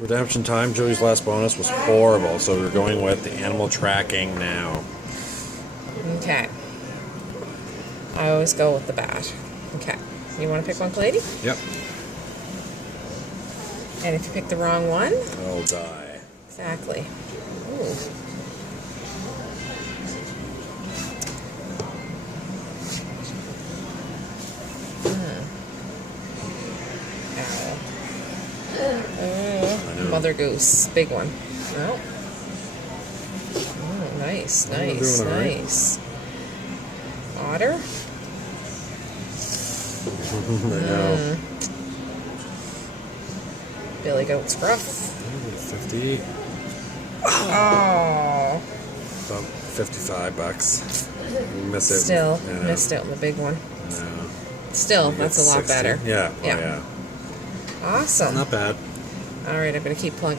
Redemption time. Joey's last bonus was horrible, so we're going with the animal tracking now. Okay. I always go with the bad. Okay. You want to pick one, Lady? Yep. And if you pick the wrong one? I'll die. Exactly. Ooh. Mother goose, big one. Oh. Oh, nice, nice, nice. Otter. I know. Billy goat scruff. 50. Oh. About $55. Miss it. Still missed out on the big one. No. Still, that's a lot 60. better. Yeah. Yeah. Oh, yeah. Awesome. Not bad. All right, I'm gonna keep plugging.